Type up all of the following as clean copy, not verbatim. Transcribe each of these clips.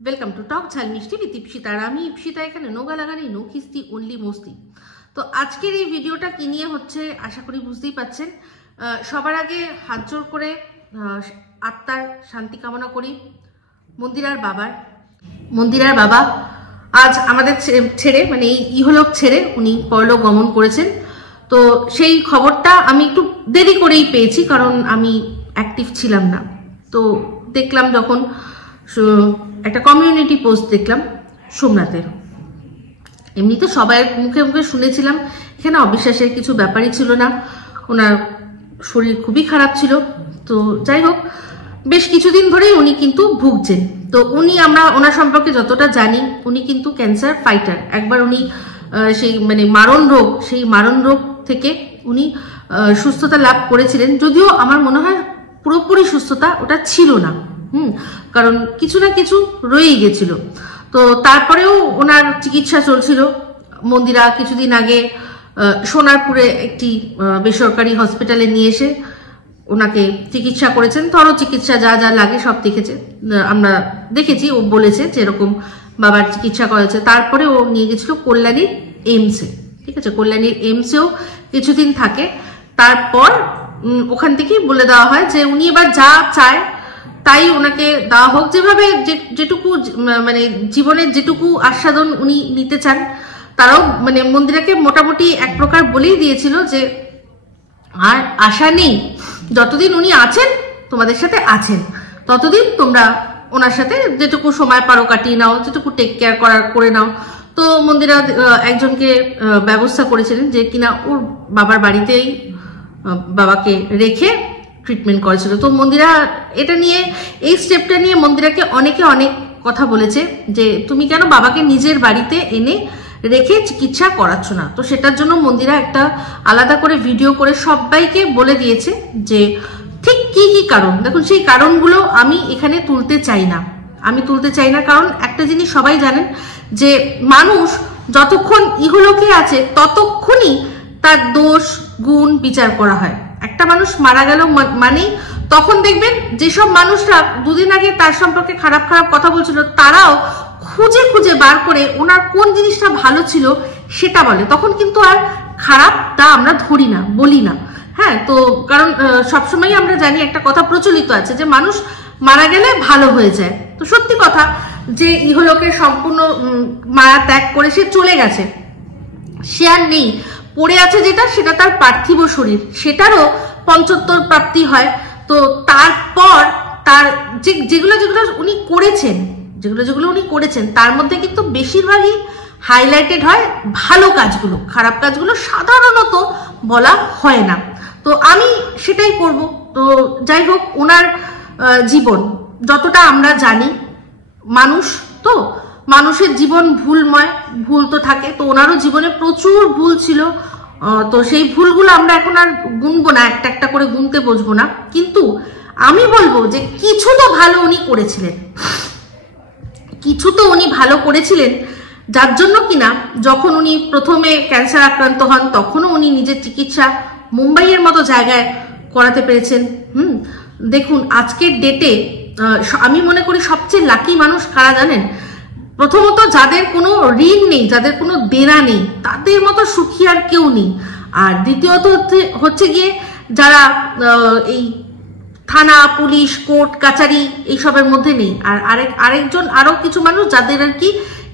Welcome to टक झाल मिष्टि with Ipsita और आमी इप्सिता एखाने नो गालागाली नो किस्ती ओनली मस्ती। तो आजकेर এই ভিডিওটা কি নিয়ে হচ্ছে আশা করি বুঝতেই পাচ্ছেন। সবার আগে হাত জোড় করে আত্মার শান্তি কামনা করি মন্দিরার বাবা আজ আমাদের ছেড়ে মানে এই ইহলোক ছেড়ে উনি পরলোক গমন করেছেন। তো সেই খবরটা আমি একটু দেরি করেই পেয়েছি কারণ আমি অ্যাক্টিভ ছিলাম না। তো দেখলাম যখন একটা কমিউনিটি পোস্ট দেখলাম সোমনাথের, এমনি তো সবাই মুখে মুখে শুনেছিলাম, এখানে অবিশ্বাসের কিছু ব্যাপারই ছিল না। ওনার শরীর খুবই খারাপ ছিল। তো যাই হোক, বেশ কিছুদিন ধরেই উনি কিন্তু ভুগছেন। তো আমরা ওনার সম্পর্কে যতটা জানি উনি কিন্তু ক্যান্সার ফাইটার। একবার উনি সেই মানে সেই মারণ রোগ থেকে উনি সুস্থতা লাভ করেছিলেন, যদিও আমার মনে হয় পুরোপুরি সুস্থতা ওটা ছিল না। কারণ কিছু না কিছু রয়েই গেছিল। তো তারপরেও ওনার চিকিৎসা চলছিল। মন্দিরা কিছুদিন আগে সোনারপুরে একটি বেসরকারি হসপিটালে নিয়ে এসে ওনাকে চিকিৎসা করেছেন। ধরো চিকিৎসা যা যা লাগে সব আমরা দেখেছি। ও বলেছে যে এরকম বাবার চিকিৎসা করেছে। তারপরে ও নিয়ে গেছিল কল্যাণীর এইমসে। ঠিক আছে, কল্যাণীর এইমসেও কিছুদিন থাকে। তারপর ওখান থেকেই বলে দেওয়া হয় যে উনি এবার যা চায় তাই ওনাকে দেওয়া হোক, যেভাবে যেটুকু মানে জীবনের যেটুকু আস্বাদন উনি নিতে চান। তারাও মানে মন্দিরাকে মোটামুটি এক প্রকার বলেই দিয়েছিল যে আর আশা নেই, যতদিন উনি আছেন তোমাদের সাথে আছেন ততদিন তোমরা ওনার সাথে যেটুকু সময় পারো কাটিয়ে নাও, যেটুকু টেক কেয়ার করে নাও। তো মন্দিরা একজনকে ব্যবস্থা করেছিলেন যে কিনা ওর বাবার বাড়িতেই বাবাকে রেখে ট্রিটমেন্ট করেছিল। তো মন্দিরা এটা নিয়ে এই স্টেপটা নিয়ে মন্দিরাকে অনেকে অনেক কথা বলেছে যে তুমি কেন বাবাকে নিজের বাড়িতে এনে রেখে চিকিৎসা করাচ্ছ না। তো সেটার জন্য মন্দিরা একটা আলাদা করে ভিডিও করে সবাইকে বলে দিয়েছে যে ঠিক কি কি কারণ। দেখুন, সেই কারণগুলো আমি এখানে তুলতে চাই না। কারণ একটা জিনিস সবাই জানেন যে মানুষ যতক্ষণ ইহলোকে আছে ততক্ষণই তার দোষ গুণ বিচার করা হয়। একটা মানুষ মারা গেল মানেই তখন দেখবেন যেসব মানুষরা দুদিন আগে তার সম্পর্কে খারাপ খারাপ কথা বলছিল তারাও খুঁজে খুঁজে বার করে ওনার কোন জিনিসটা ভালো ছিল সেটা বলে। তখন কিন্তু আর খারাপটা আমরা বলি না। হ্যাঁ, তো কারণ সবসময় আমরা জানি একটা কথা প্রচলিত আছে যে মানুষ মারা গেলে ভালো হয়ে যায়। তো সত্যি কথা যে ইহলোকের সম্পূর্ণ মায়া ত্যাগ করে সে চলে গেছে, সে আর নেই, পড়ে আছে সেটা তার পার্থিব শরীর, সেটারও পঞ্চত্তর প্রাপ্তি হয়। তো তারপর তার যেগুলো উনি করেছেন তার মধ্যে কিন্তু বেশিরভাগই হাইলাইটেড হয় ভালো কাজগুলো, খারাপ কাজগুলো সাধারণত বলা হয় না। তো আমি সেটাই করব। তো যাই হোক, ওনার জীবন যতটা আমরা জানি, মানুষের জীবন ভুল তো থাকে। তো ওনারও জীবনে প্রচুর ভুল ছিল। তো সেই ভুলগুলো আমরা এখন আর গুনবো না, একটা একটা করে গুনতে বসবো না। কিন্তু আমি বলবো যে কিছু তো ভালো উনি ভালো করেছিলেন, যার জন্য কিনা যখন উনি প্রথমে ক্যান্সার আক্রান্ত হন তখনও উনি নিজের চিকিৎসা মুম্বাইয়ের মতো জায়গায় করাতে পেরেছেন। দেখুন, আজকের ডেটে আমি মনে করি সবচেয়ে লাকি মানুষ কারা জানেন? প্রথমত যাদের কোনো ঋণ নেই, যাদের কোনো দেনা নেই, তাদের মতো সুখী আর কেউ নেই। আর দ্বিতীয়ত হচ্ছে গিয়ে যারা এই থানা পুলিশ কোর্ট কাচারি এইসবের মধ্যে নেই। আর আরো কিছু মানুষ যাদের আর কি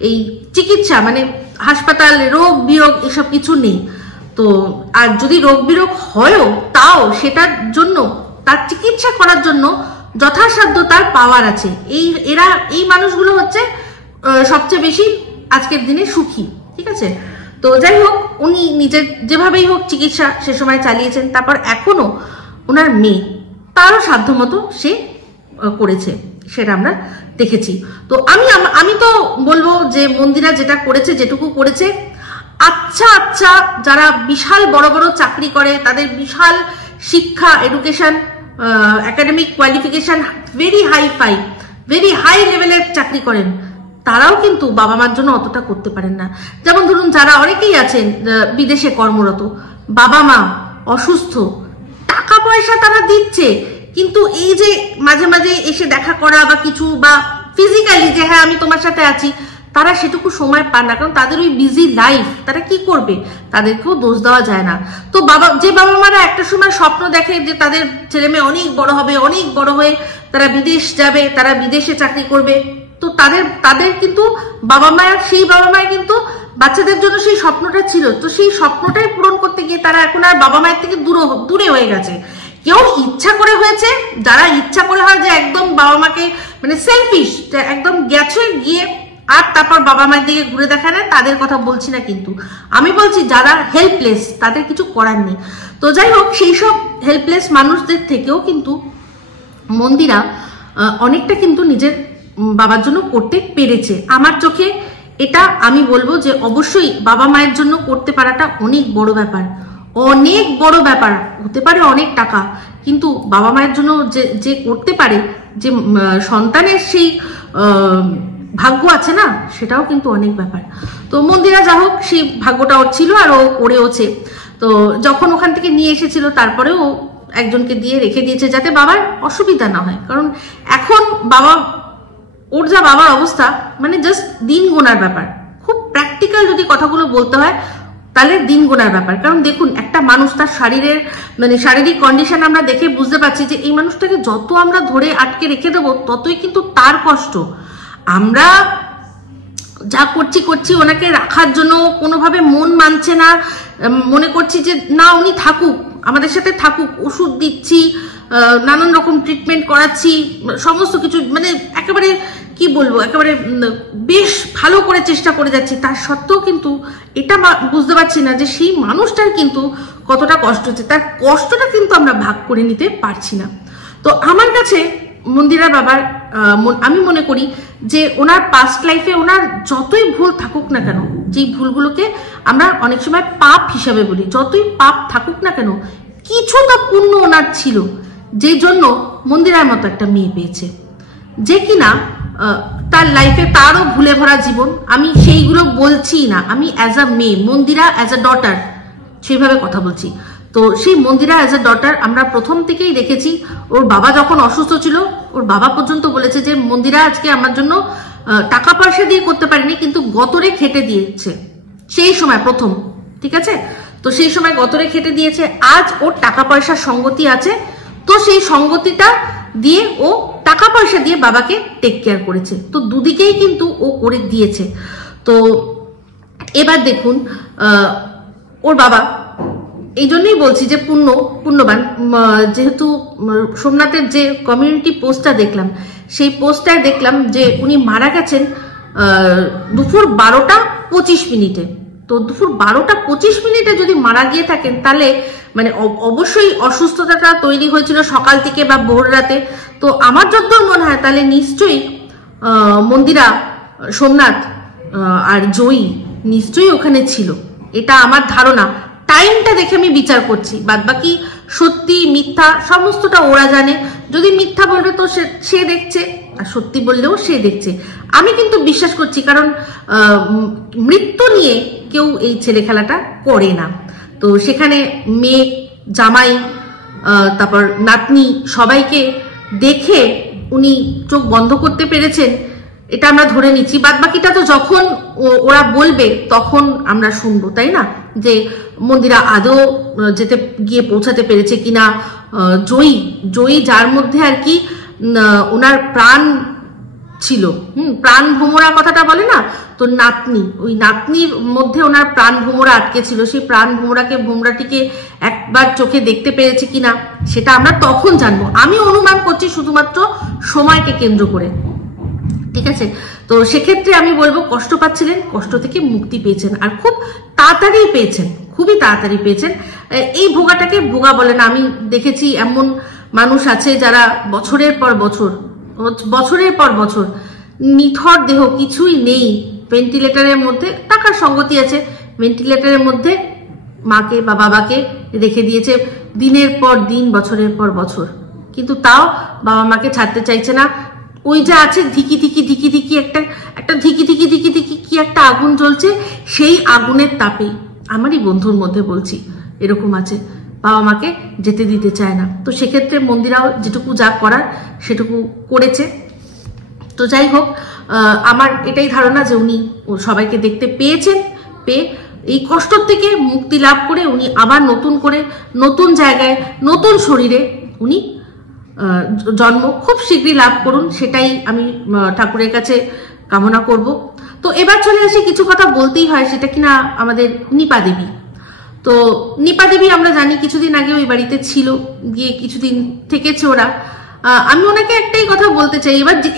এই চিকিৎসা মানে হাসপাতাল রোগ বিয়োগ এসব কিছু নেই। তো আর যদি রোগ বিয়োগ হয়ও তাও সেটার জন্য তার চিকিৎসা করার জন্য যথাসাধ্য তার পাওয়ার আছে। এই মানুষগুলো হচ্ছে সবচেয়ে বেশি আজকের দিনে সুখী। ঠিক আছে, তো যাই হোক, উনি নিজের যেভাবেই হোক চিকিৎসা সে সময় চালিয়েছেন। তারপর এখনো ওনার মেয়ে তারও সাধ্যমতো সে করেছে, সেটা আমরা দেখেছি। তো আমি তো বলবো যে মন্দিরা যেটা করেছে, যেটুকু করেছে, আচ্ছা যারা বিশাল বড় বড় চাকরি করে, তাদের বিশাল শিক্ষা education academic qualification very high লেভেলের চাকরি করেন, তারাও কিন্তু বাবা মার জন্য অতটা করতে পারেন না। যেমন ধরুন যারা অনেকেই আছেন বিদেশে কর্মরত, বাবা মা অসুস্থ, টাকা পয়সা তারা দিচ্ছে, কিন্তু এই যে মাঝে মাঝে এসে দেখা করা বা কিছু বা ফিজিক্যালি যে হ্যাঁ আমি তোমার সাথে আছি, তারা সেটুকু সময় পান না, কারণ তাদের ওই বিজি লাইফ, তারা কি করবে, তাদেরকেও দোষ দেওয়া যায় না। তো যে বাবা মারা একটা সময় স্বপ্ন দেখে যে তাদের ছেলে মেয়ে অনেক বড় হবে, অনেক বড় হয়ে তারা বিদেশ যাবে, তারা বিদেশে চাকরি করবে, তো তাদের কিন্তু বাবা মায়ের কিন্তু বাচ্চাদের জন্য সেই স্বপ্নটা ছিল, তো সেই স্বপ্নটাই পূরণ করতে গিয়ে তারা এখন আর বাবা মায়ের থেকে দূরে হয়ে গেছে। কেউ ইচ্ছা করে হয়েছে, যারা ইচ্ছা করে হয় যে একদম বাবা মাকে মানে সেলফিশ, একদম গেছে গিয়ে আর তারপর বাবা মায়ের দিকে ঘুরে দেখা নেয়, তাদের কথা বলছি না, কিন্তু আমি বলছি যারা হেল্পলেস, তাদের কিছু করার নেই। তো যাই হোক, সেই সব হেল্পলেস মানুষদের থেকেও কিন্তু মন্দিরা অনেকটা কিন্তু নিজের বাবার জন্য করতে পেরেছে। আমার চোখে এটা আমি বলবো যে অবশ্যই বাবা মায়ের জন্য করতে পারাটা অনেক বড় ব্যাপার, অনেক বড় ব্যাপার। হতে পারে অনেক টাকা, কিন্তু বাবা মায়ের জন্য যে করতে পারে, যে সন্তানের সেই ভাগ্য আছে না, সেটাও কিন্তু অনেক ব্যাপার। তো মন্দিরা যা হোক, সেই ভাগ্যটা ওর ছিল আর ও করেওছে। তো যখন ওখান থেকে নিয়ে এসেছিল, তারপরেও একজনকে দিয়ে রেখে দিয়েছে যাতে বাবার অসুবিধা না হয়, কারণ এখন ওর যা বাবার অবস্থা, মানে জাস্ট দিন গোনার ব্যাপার। খুব প্র্যাকটিক্যাল যদি কথাগুলো বলতে হয়, তাহলে দিন গোনার ব্যাপার। কারণ দেখুন, একটা মানুষ তার শারীরিক কন্ডিশন আমরা দেখে বুঝতে পারছি যে এই মানুষটাকে যত আমরা ধরে আটকে রেখে দেবো, ততই কিন্তু তার কষ্ট। আমরা যা করছি ওনাকে রাখার জন্য কোনোভাবে মন মানছে না, মনে করছি যে না উনি থাকুক, আমাদের সাথে থাকুক, ওষুধ দিচ্ছি, নানান রকম ট্রিটমেন্ট করাচ্ছি, সমস্ত কিছু মানে একেবারে কি বলবো, একেবারে বেশ ভালো করে চেষ্টা করে যাচ্ছি। তার সত্ত্বেও কিন্তু এটা বুঝতে পারছি না যে সেই মানুষটার কিন্তু কতটা কষ্ট হচ্ছে, তার কষ্টটা কিন্তু আমরা ভাগ করে নিতে পারছি না। তো আমার কাছে মন্দিরার বাবার আমি মনে করি যে ওনার পাস্ট লাইফে ওনার যতই ভুল থাকুক না কেন, যেই ভুলগুলোকে আমরা অনেক সময় পাপ হিসাবে বলি, যতই পাপ থাকুক না কেন, কিছু তো পুণ্য ওনার ছিল, যে জন্য মন্দিরার মতো একটা মেয়ে পেয়েছে, যে কিনা তার লাইফে তারও ভুলে ভরা জীবন। আমি সেইগুলো বলছি না, আমি অ্যাজ আ মেয়ে, মন্দিরা অ্যাজ আ ডটার সেইভাবে কথা বলছি। তো সেই মন্দিরা অ্যাজ আ ডটার আমরা প্রথম থেকেই দেখেছি, ওর বাবা যখন অসুস্থ ছিল, ওর বাবা পর্যন্ত বলেছে যে মন্দিরা আজকে আমার জন্য টাকা পয়সা দিয়ে করতে পারিনি, কিন্তু গতরে খেটে দিয়েছে সেই সময় প্রথম, ঠিক আছে? তো সেই সময় গতরে খেটে দিয়েছে, আজ ওর টাকা পয়সার সঙ্গতি আছে, তো সেই সঙ্গতিটা দিয়ে ও টাকা পয়সা দিয়ে বাবাকে টেক কেয়ার করেছে। তো দুদিকেই কিন্তু ও করে দিয়েছে। তো এবার দেখুন, ওর বাবা, এই জন্যই বলছি যে পুণ্যবান, যেহেতু সোমনাথের যে কমিউনিটি পোস্টটা দেখলাম, সেই পোস্টটায় দেখলাম যে উনি মারা গেছেন দুপুর 12:25। তো দুপুর 12:25 যদি মারা গিয়ে থাকেন, তাহলে মানে অবশ্যই অসুস্থতাটা তৈরি হয়েছিল সকাল থেকে বা ভোর রাতে। তো আমার যতদূর মনে হয়, তাহলে নিশ্চয়ই মন্দিরা, সোমনাথ আর জয়ী নিশ্চয়ই ওখানে ছিল, এটা আমার ধারণা। টাইমটা দেখে আমি বিচার করছি, বাদ বাকি সত্যি মিথ্যা সমস্তটা ওরা জানে। যদি মিথ্যা বলবে তো সে দেখছে, আর সত্যি বললেও সে দেখছে। আমি কিন্তু বিশ্বাস করছি, কারণ মৃত্যু নিয়ে কেউ এই ছেলে খেলাটা করে না। তো সেখানে মেয়ে, জামাই, তারপর নাতনি, সবাইকে দেখে উনি চোখ বন্ধ করতে পেরেছেন, এটা আমরা ধরে নিচ্ছি। বাদ বাকিটা তো যখন ওরা বলবে তখন আমরা শুনবো, তাই না? যে মন্দিরা আদৌ যেতে গিয়ে পৌঁছাতে পেরেছে কিনা। জয়ী যার মধ্যে আর কি ওনার প্রাণ ছিল, প্রাণ ভোমরা কথাটা বলে না, তো নাতনি, ওই নাতনির মধ্যে ওনার প্রাণ ভোমরা আটকে ছিল, সেই প্রাণ ভোমরাটিকে একবার চোখে দেখতে পেরেছে কিনা সেটা আমরা তখন জানবো। আমি অনুমান করছি শুধুমাত্র সময়কে কেন্দ্র করে, ঠিক আছে? তো সেক্ষেত্রে আমি বলবো, কষ্ট পাচ্ছিলেন, কষ্ট থেকে মুক্তি পেয়েছেন, আর খুব তাড়াতাড়ি পেয়েছেন, খুবই তাড়াতাড়ি পেয়েছেন। এই ভোগাটাকে ভোগা বলে না। আমি দেখেছি এমন মানুষ আছে যারা বছরের পর বছর নিথর দেহ, কিছুই নেই, ভেন্টিলেটরের মধ্যে, টাকার সঙ্গতি আছে, ভেন্টিলেটরের মধ্যে মাকে বা বাবাকে রেখে দিয়েছে দিনের পর দিন, বছরের পর বছর, কিন্তু তাও বাবা মাকে ছাড়তে চাইছে না। ওই যে আছে ধিকি একটা কি একটা আগুন জ্বলছে, সেই আগুনের তাপেই, আমারই বন্ধুর মধ্যে বলছি, এরকম আছে, বাবা মাকে যেতে দিতে চায় না। তো সেক্ষেত্রে মন্দিরাও যেটুকু যা করার সেটুকু করেছে। তো যাই হোক, আমার এটাই ধারণা যে উনি সবাইকে দেখতে পেয়েছেন, পেয়ে এই কষ্ট থেকে মুক্তি লাভ করে উনি আবার নতুন করে নতুন জায়গায় নতুন শরীরে উনি জন্ম খুব শীঘ্রই লাভ করুন, সেটাই আমি ঠাকুরের কাছে কামনা করব। তো এবার চলে আসি, কিছু কথা বলতেই হয়, সেটা কিনা আমাদের নিপা দেবী। তো নিপা দেবী আমরা জানি কিছুদিন আগে ওই বাড়িতে ছিল, গিয়ে কিছুদিন থেকেছে ওরা। আমি ওনাকে একটাই কথা বলতে চাই,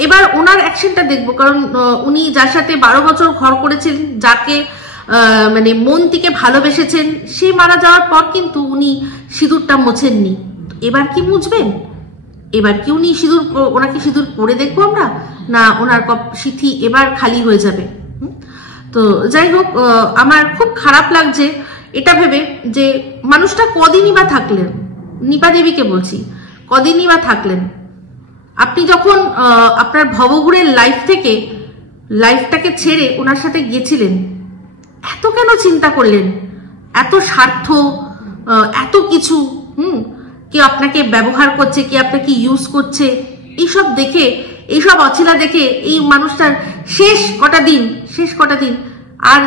এবার ওনার অ্যাকশনটা দেখবো, কারণ উনি যার সাথে 12 বছর ঘর করেছেন, যাকে মানে মন থেকে ভালোবেসেছেন, সে মারা যাওয়ার পর কিন্তু উনি সিঁদুরটা মোছেননি। এবার কি মুছবেন? এবার কি উনি ওনাকে সিঁদুর পরে দেখবো আমরা, না ওনার সিথি এবার খালি হয়ে যাবে? তো যাই হোক, আমার খুব খারাপ লাগছে এটা ভেবে যে মানুষটা কদিনই বা থাকলেন, নিপা দেবীকে বলছি, কদিনই বা থাকলেন। আপনি যখন আপনার ভবঘুরের লাইফটাকে ছেড়ে ওনার সাথে গেছিলেন, এত কেন চিন্তা করলেন? এত স্বার্থ, এত কিছু, কি আপনাকে ব্যবহার করছে, কি আপনাকে ইউজ করছে, এইসব দেখে, এইসব অছিলা দেখে এই মানুষটার শেষ কটা দিন আর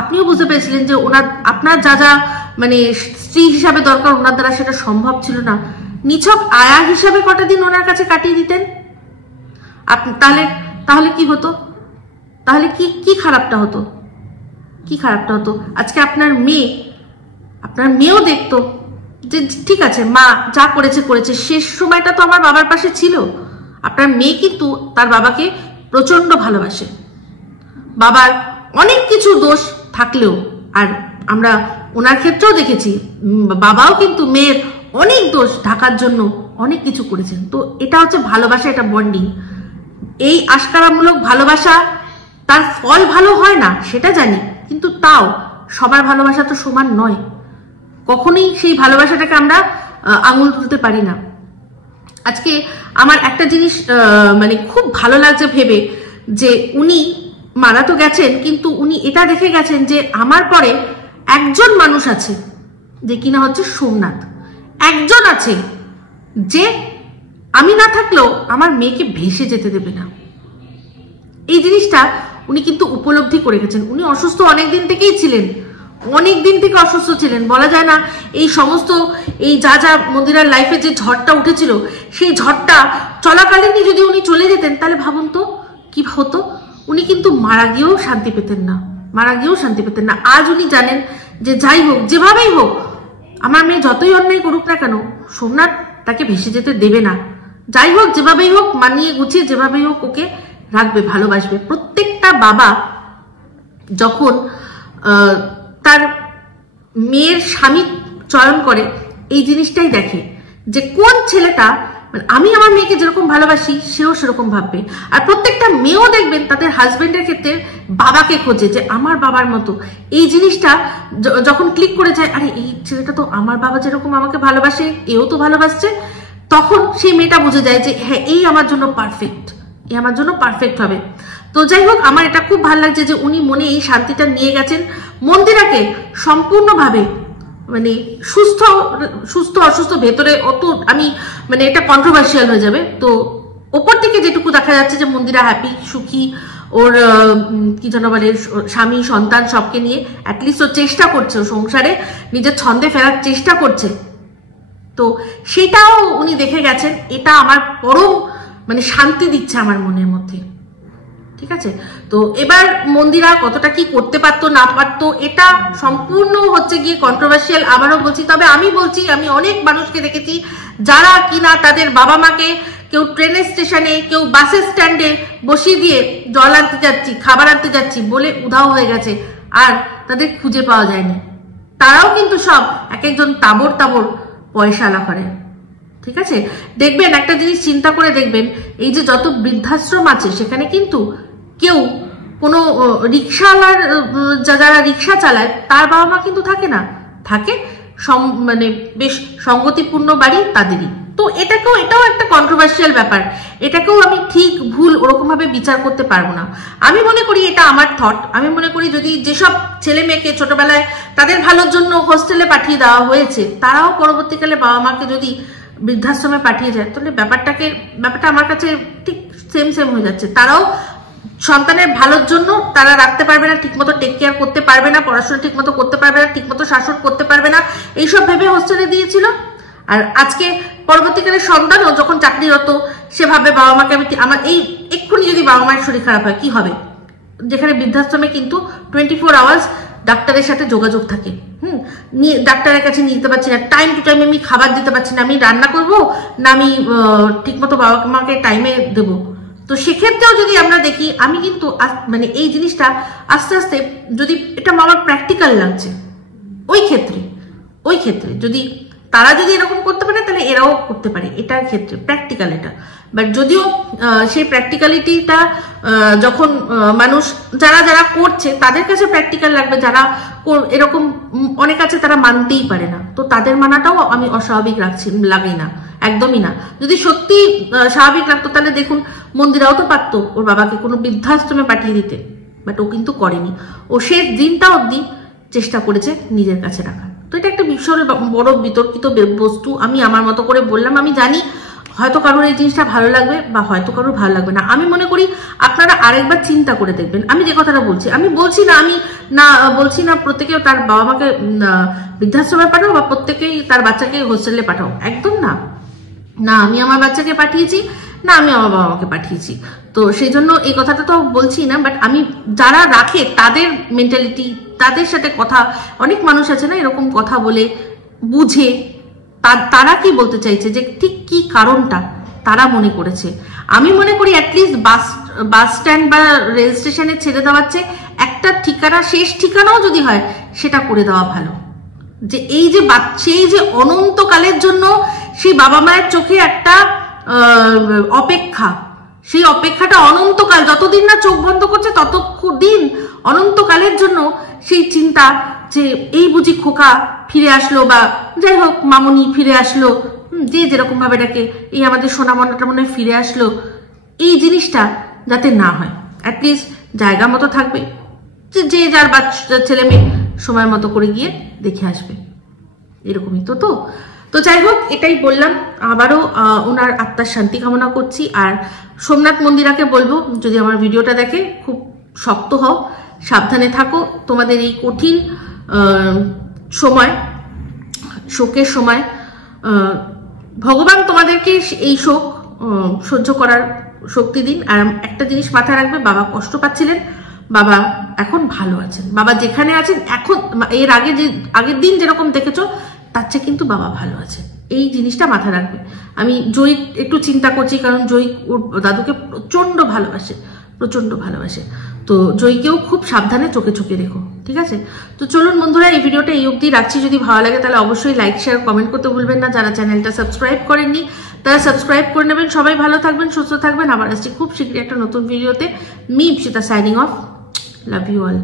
আপনিও বুঝতে পেরেছিলেন যে আপনার যা মানে স্ত্রী হিসাবে দরকার ওনার দ্বারা সেটা সম্ভব ছিল না। নিছক আয়া হিসাবে কটা দিন ওনার কাছে কাটিয়ে দিতেন, তাহলে কি হতো? তাহলে কি খারাপটা হতো? কি খারাপটা হতো? আজকে আপনার মেয়েও দেখতো যে ঠিক আছে, মা যা করেছে, শেষ সময়টা তো আমার বাবার পাশে ছিল। আপনার মেয়ে কিন্তু তার বাবাকে প্রচন্ড ভালোবাসে, বাবার অনেক কিছু দোষ থাকলেও, আর আমরা ওনার ক্ষেত্রেও দেখেছি বাবাও কিন্তু মেয়ের অনেক দোষ ঢাকার জন্য অনেক কিছু করেছেন। তো এটা হচ্ছে ভালোবাসা, এটা বন্ডিং। এই আশকারামূলক ভালোবাসা তার ফল ভালো হয় না সেটা জানি, কিন্তু তাও সবার ভালোবাসা তো সমান নয়, কখনোই সেই ভালোবাসাটাকে আমরা আঙুল তুলতে পারি না। আজকে আমার একটা জিনিস মানে খুব ভালো লাগছে ভেবে, যে উনি মারা তো গেছেন, কিন্তু উনি এটা দেখে গেছেন যে আমার পরে একজন মানুষ আছে, যে কিনা হচ্ছে সোমনাথ। একজন আছে যে আমি না থাকলেও আমার মেয়েকে ভেসে যেতে দেবে না। এই জিনিসটা উনি কিন্তু উপলব্ধি করে গেছেন। উনি অসুস্থ অনেকদিন থেকেই ছিলেন, অনেকদিন থেকে অসুস্থ ছিলেন, বলা যায় না। এই সমস্ত এই যা মন্দিরার লাইফে যে ঝড়টা উঠেছিল, সেই ঝড়টা চলাকালীনই যদি উনি চলে যেতেন, তাহলে ভাবুন তো কি হতো। উনি কিন্তু মারা গিয়েও শান্তি পেতেন না, আজ উনি জানেন যে যাই হোক, যেভাবেই হোক, আমার মেয়ে যতই অন্যায় করুক না কেন, সোমনাথ তাকে ভেসে যেতে দেবে না। যাই হোক, যেভাবেই হোক, মানিয়ে গুছিয়ে যেভাবেই হোক ওকে রাখবে, ভালোবাসবে। প্রত্যেকটা বাবা যখন তার মেয়ের স্বামী চয়ন করে, এই জিনিসটাই দেখে যে কোন ছেলেটা, আমি আমার মেয়েকে যেরকম ভালোবাসি সেও সেরকম ভাববে। আর প্রত্যেকটা মেয়েও দেখবেন তাদের হাজবেন্ডের ক্ষেত্রে বাবাকে খোঁজে, যে আমার বাবার মতো। এই জিনিসটা যখন ক্লিক করে যায়, আরে এই ছেলেটা তো আমার বাবা যেরকম আমাকে ভালোবাসে, এও তো ভালোবাসছে, তখন সেই মেয়েটা বুঝে যায় যে হ্যাঁ, এই আমার জন্য পারফেক্ট হবে। তো যাই হোক, আমার এটা খুব ভালো লাগছে যে উনি মনে এই শান্তিটা নিয়ে গেছেন। মন্দিরাকে সম্পূর্ণভাবে মানে সুস্থ অসুস্থ ভেতরে অত আমি মানে এটা কন্ট্রোভার্সিয়াল হয়ে যাবে। তো ওপর থেকে যেটুকু দেখা যাচ্ছে যে মন্দিরা হ্যাপি, সুখী, ওর কি যেন বলে স্বামী সন্তান সবকে নিয়ে অ্যাটলিস্ট ও চেষ্টা করছে, সংসারে নিজের ছন্দে ফেরার চেষ্টা করছে। তো সেটাও উনি দেখে গেছেন। এটা আমার পরম মানে শান্তি দিচ্ছে আমার মনের মধ্যে। ঠিক আছে, তো এবার মন্দিরা কতটা কি করতে পারতো না পারতো, এটা সম্পূর্ণ হচ্ছে গিয়ে কন্ট্রোভার্সিয়াল। আবারও বলছি, তবে আমি অনেক মানুষকে দেখেছি যারা কিনা তাদের বাবা মাকে কেউ ট্রেনের স্টেশনে, কেউ বাসের স্ট্যান্ডে বসিয়ে দিয়ে জল আনতে যাচ্ছি, খাবার আনতে যাচ্ছি বলে উধাও হয়ে গেছে, আর তাদের খুঁজে পাওয়া যায়নি। তারাও কিন্তু সব এক একজন তাবর পয়সালা করে। ঠিক আছে, দেখবেন একটা জিনিস চিন্তা করে দেখবেন, এই যে যত বৃদ্ধাশ্রম আছে সেখানে কিন্তু কেউ কোনো রিক্সাওয়ালার, যারা রিক্সা চালায় তার বাবা মা কিন্তু থাকে না, থাকে মানে বেশ সঙ্গতিপূর্ণ বাড়ি তাদেরই। তো এটাও একটা কন্ট্রোভার্সিয়াল ব্যাপার। এটাকেও আমি ঠিক ভুল ওরকম ভাবে বিচার করতে পারবো না। আমি মনে করি, এটা আমার থট, আমি মনে করি যদি যেসব ছেলে মেয়েকে ছোটবেলায় তাদের ভালোর জন্য হোস্টেলে পাঠিয়ে দেওয়া হয়েছে, তারাও পরবর্তীকালে বাবা মাকে যদি বৃদ্ধাশ্রমে পাঠিয়ে যায়, তাহলে ব্যাপারটা আমার কাছে ঠিক সেম হয়ে যাচ্ছে। তারাও সন্তানের ভালোর জন্য তারা রাখতে পারবে না, ঠিকমতো টেক কেয়ার করতে পারবে না, পড়াশোনা ঠিকমতো করতে পারবে না, ঠিকমতো শাসন করতে পারবে না, এইসব ভেবে হোস্টেলে দিয়েছিল। আর আজকে পরবর্তীকালে সন্তানও যখন চাকরিরত, সেভাবে বাবা মাকে আমার এই এক্ষুনি যদি বাবা মায়ের শরীর খারাপ হয় কি হবে, যেখানে বৃদ্ধাশ্রমে কিন্তু 24 আওয়ার্স ডাক্তারের সাথে যোগাযোগ থাকে। ডাক্তারের কাছে নিয়ে যেতে পারছি না, টাইম টু টাইম আমি খাবার দিতে পারছি না, আমি রান্না করবো না আমি ঠিকমতো বাবা মাকে টাইমে দেবো। তো সেক্ষেত্রেও যদি আমরা দেখি, আমি কিন্তু মানে এই জিনিসটা আস্তে আস্তে যদি এটা আমার প্র্যাকটিক্যাল লাগছে, ওই ক্ষেত্রে যদি তারা যদি এরকম করতে পারে তাহলে এরাও করতে পারে, এটার ক্ষেত্রে প্র্যাকটিক্যাল এটা। বাট যদিও সেই প্র্যাকটিক্যালিটিটা যখন মানুষ যারা করছে তাদের কাছে প্র্যাকটিক্যাল লাগবে, যারা এরকম অনেক আছে তারা মানতেই পারে না, তো তাদের মানাটাও আমি অস্বাভাবিক লাগে না, একদমই না। যদি সত্যি স্বাভাবিক লাগতো তাহলে দেখুন মন্দিরাও তো পারতো ওর বাবাকে কোনো বৃদ্ধাশ্রমে পাঠিয়ে দিতে, বাট ও কিন্তু করেনি। ও শেষ দিনটা অবধি চেষ্টা করেছে নিজের কাছে রাখার। তো এটা একটা ভীষণ বড় বিতর্কিত বস্তু। আমি আমার মতো করে বললাম, আমি জানি হয়তো কারোর এই জিনিসটা ভালো লাগবে বা হয়তো কারোর ভালো লাগবে না। আমি মনে করি আপনারা আরেকবার চিন্তা করে দেখবেন। আমি যে কথাটা বলছি, আমি বলছি না প্রত্যেকেও তার বাবা মাকে বৃদ্ধাশ্রমে পাঠাও বা প্রত্যেকেই তার বাচ্চাকে হোস্টেলে পাঠাও, একদম না। আমি আমার বাচ্চাকে পাঠিয়েছি, না আমি আমার বাবা মাকে পাঠিয়েছি, তো সেই জন্য এই কথাটা তো বলছি না। বাট আমি যারা রাখে তাদের মেন্টালিটি, তাদের সাথে কথা, অনেক মানুষ আছে না এরকম কথা বলে বুঝে তারা কি বলতে চাইছে, যে ঠিক কি কারণটা তারা মনে করেছে। আমি মনে করি অ্যাটলিস্ট বাস স্ট্যান্ড বা রেল স্টেশনে ছেড়ে দেওয়ার চেয়ে একটা ঠিকানা, শেষ ঠিকানাও যদি হয় সেটা করে দেওয়া ভালো। যে এই যে অনন্তকালের জন্য সেই বাবা মায়ের চোখে একটা অপেক্ষা, সেই অপেক্ষাটা অনন্তকাল, যতদিন না চোখ বন্ধ করছে ততদিন অনন্তকালের জন্য সেই চিন্তা যে এই বুঝি খোকা ফিরে আসলো, বা যাই হোক মামুনি ফিরে আসলো, যে যেরকম ভাবে ডাকে, এই আমাদের সোনামনাটা মনে হয় ফিরে আসলো, এই জিনিসটা যাতে না হয়। অ্যাটলিস্ট জায়গা মতো থাকবে, যে যার বাচ্চা ছেলে মেয়ে সময় মতো করে গিয়ে দেখে আসবে, এরকমই তো যাই হোক, এটাই বললাম। আবারও ওনার আত্মার শান্তি কামনা করছি। আর সোমনাথ মন্দিরাকে বলবো, যদি আমার ভিডিওটা দেখে, খুব শক্ত হও, সাবধানে থাকো। তোমাদের এই কঠিন সময়, শোকের সময়, ভগবান তোমাদেরকে এই শোক সহ্য করার শক্তি দিন। আর একটা জিনিস মাথায় রাখবে, বাবা কষ্ট পাচ্ছিলেন, বাবা এখন ভালো আছেন। বাবা যেখানে আছেন এখন, এর আগের দিন যেরকম দেখেছো তার চেয়ে কিন্তু বাবা ভালো আছে, এই জিনিসটা মাথায় রাখবে। আমি জয়ী একটু চিন্তা করছি, কারণ জয়ী ওর দাদুকে প্রচন্ড ভালোবাসে, তো জয়ীকেও খুব সাবধানে চোখে রেখো, ঠিক আছে? তো চলুন বন্ধুরা, এই ভিডিওটা এই অবধি রাখছি। যদি ভালো লাগে তাহলে অবশ্যই লাইক, শেয়ার, কমেন্ট করতে ভুলবেন না। যারা চ্যানেলটা সাবস্ক্রাইব করেননি তারা সাবস্ক্রাইব করে নেবেন। সবাই ভালো থাকবেন, সুস্থ থাকবেন। আবার আসছি খুব শীঘ্রই একটা নতুন ভিডিওতে। Me Ipsita signing off. Love you all.